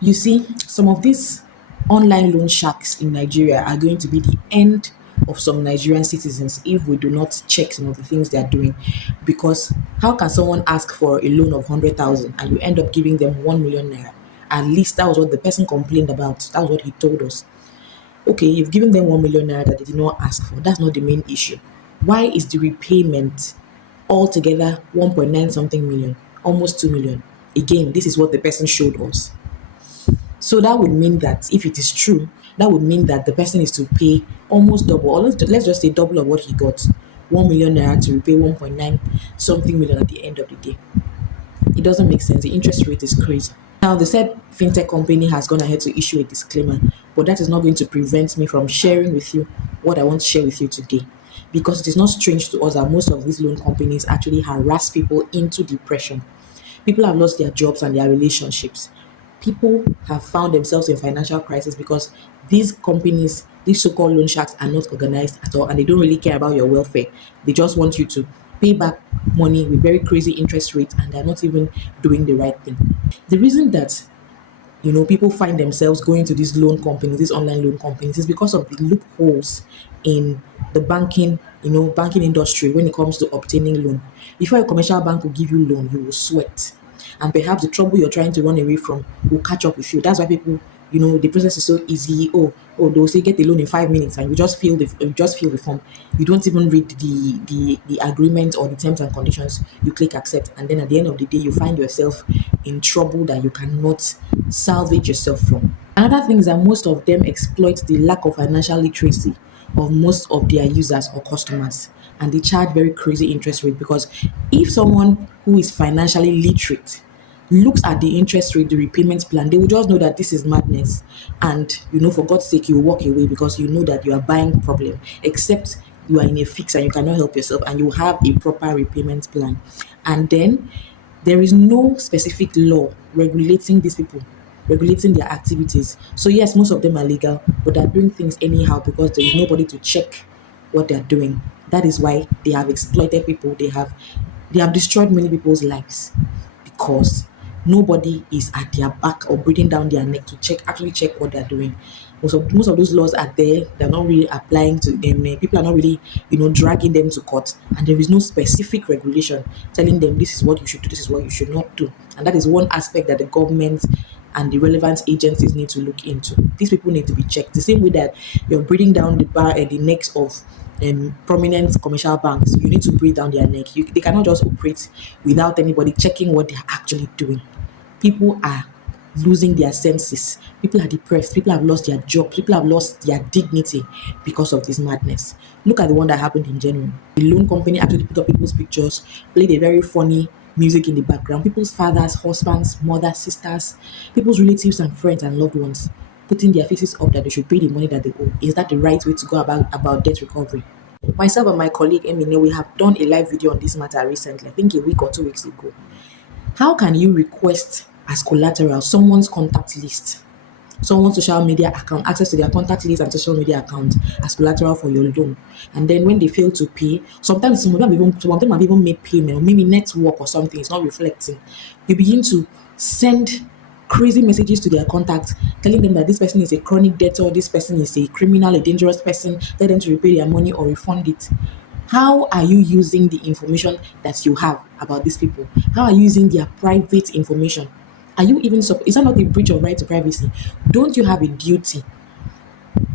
You see, some of these online loan sharks in Nigeria are going to be the end of some Nigerian citizens if we do not check some of the things they are doing. Because how can someone ask for a loan of 100,000 and you end up giving them 1 million naira? At least that was what the person complained about. That was what he told us. Okay, you've given them 1 million naira that they did not ask for. That's not the main issue. Why is the repayment altogether 1.9 something million, almost 2 million? Again, this is what the person showed us. So that would mean that if it is true, that would mean that the person is to pay almost double, or let's just say double of what he got. 1 million naira to repay 1.9 something million at the end of the day. It doesn't make sense. The interest rate is crazy. Now, the said fintech company has gone ahead to issue a disclaimer, but that is not going to prevent me from sharing with you what I want to share with you today. Because it is not strange to us that most of these loan companies actually harass people into depression. People have lost their jobs and their relationships. People have found themselves in financial crisis because these companies, these so-called loan sharks, are not organized at all, and they don't really care about your welfare. They just want you to pay back money with very crazy interest rates, and they're not even doing the right thing. The reason that people find themselves going to these loan companies, these online loan companies, is because of the loopholes in the banking industry when it comes to obtaining loan. Before a commercial bank will give you loan, you will sweat, and perhaps the trouble you're trying to run away from will catch up with you. That's why people, the process is so easy. They'll say get a loan in 5 minutes, and you just fill the form. You don't even read the agreement or the terms and conditions. You click accept, and then at the end of the day, you find yourself in trouble that you cannot salvage yourself from. Another thing is that most of them exploit the lack of financial literacy of most of their users or customers, and they charge very crazy interest rate. Because if someone who is financially literate looks at the interest rate, the repayment plan, they will just know that this is madness. And for God's sake, you walk away because you know that you are buying problem, except you are in a fix and you cannot help yourself and you have a proper repayment plan. And then there is no specific law regulating these people, regulating their activities. So yes, most of them are legal, but they're doing things anyhow because there is nobody to check what they're doing. That is why they have exploited people. They have destroyed many people's lives because nobody is at their back or breathing down their neck to check what they're doing. Most of those laws are there. They're not really applying to them. People are not really, dragging them to court, and there is no specific regulation telling them this is what you should do, this is what you should not do. And that is one aspect that the government and the relevant agencies need to look into. These people need to be checked. The same way that you're breathing down the necks of prominent commercial banks, you need to breathe down their neck. They cannot just operate without anybody checking what they're actually doing. People are losing their senses. People are depressed. People have lost their jobs. People have lost their dignity because of this madness. Look at the one that happened in January. The loan company actually put up people's pictures, played a very funny music in the background. People's fathers, husbands, mothers, sisters, people's relatives and friends and loved ones putting their faces up that they should pay the money that they owe. Is that the right way to go about debt recovery? Myself and my colleague Emine, we have done a live video on this matter recently, I think a week or 2 weeks ago. How can you request as collateral someone's contact list, someone's social media account, access to their contact list and social media account as collateral for your loan? And then when they fail to pay, sometimes some of them have even made payment, or maybe network or something is not reflecting. You begin to send crazy messages to their contacts, telling them that this person is a chronic debtor, this person is a criminal, a dangerous person, tell them to repay their money or refund it. How are you using the information that you have about these people? How are you using their private information? Are you even, is that not a breach of right to privacy? Don't you have a duty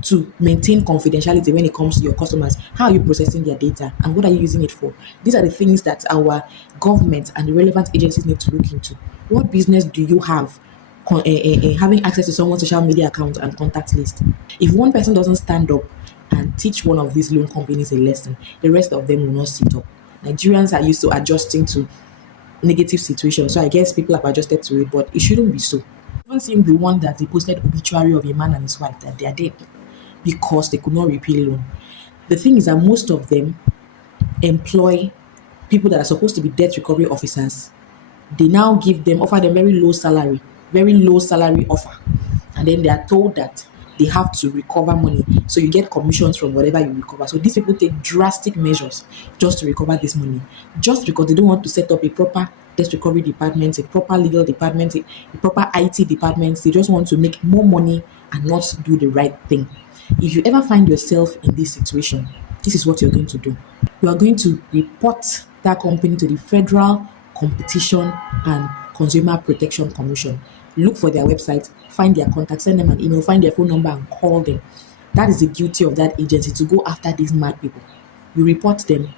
to maintain confidentiality when it comes to your customers? How are you processing their data and what are you using it for? These are the things that our government and the relevant agencies need to look into. What business do you have having access to someone's social media account and contact list? If one person doesn't stand up and teach one of these loan companies a lesson, the rest of them will not sit up. Nigerians are used to adjusting to negative situations, so I guess people have adjusted to it, but it shouldn't be so. I haven't seen the one that they posted obituary of a man and his wife that they are dead because they could not repay loan. The thing is that most of them employ people that are supposed to be debt recovery officers. They now offer them very low salary offer, and then they are told that they have to recover money, so you get commissions from whatever you recover. So these people take drastic measures just to recover this money, just because they don't want to set up a proper debt recovery department, a proper legal department, a proper IT department. They just want to make more money and not do the right thing. If you ever find yourself in this situation, this is what you're going to do. You are going to report that company to the Federal Competition and Consumer Protection Commission. Look for their website, find their contact, send them an email, find their phone number, and call them. That is the duty of that agency, to go after these mad people. You report them,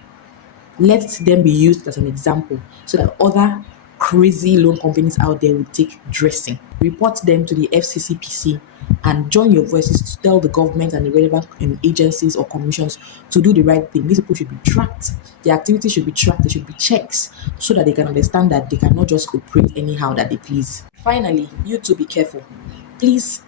let them be used as an example so that other crazy loan companies out there will take dressing. Report them to the FCCPC and join your voices to tell the government and the relevant agencies or commissions to do the right thing. These people should be tracked. Their activities should be tracked. There should be checks so that they can understand that they cannot just operate anyhow that they please. Finally, you too be careful. Please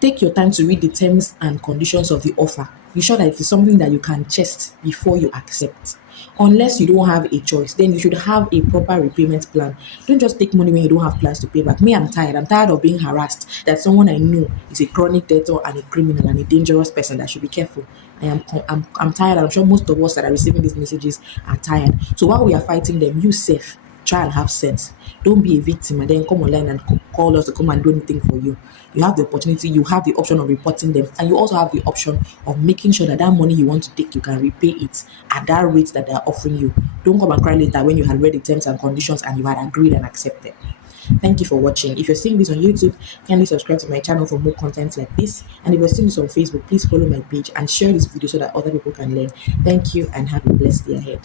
take your time to read the terms and conditions of the offer. Be sure that it is something that you can test before you accept. Unless you don't have a choice, then you should have a proper repayment plan. Don't just take money when you don't have plans to pay back. Me, I'm tired. I'm tired of being harassed. That someone I know is a chronic debtor and a criminal and a dangerous person that should be careful. I'm tired. I'm sure most of us that are receiving these messages are tired. So while we are fighting them, you safe. Try and have sense. Don't be a victim and then come online and call us to come and do anything for you. You have the opportunity, you have the option of reporting them, and you also have the option of making sure that that money you want to take, you can repay it at that rate that they are offering you. Don't come and cry later when you had read the terms and conditions and you had agreed and accepted. Thank you for watching. If you're seeing this on YouTube, kindly subscribe to my channel for more content like this. And if you're seeing this on Facebook, please follow my page and share this video so that other people can learn. Thank you and have a blessed day ahead.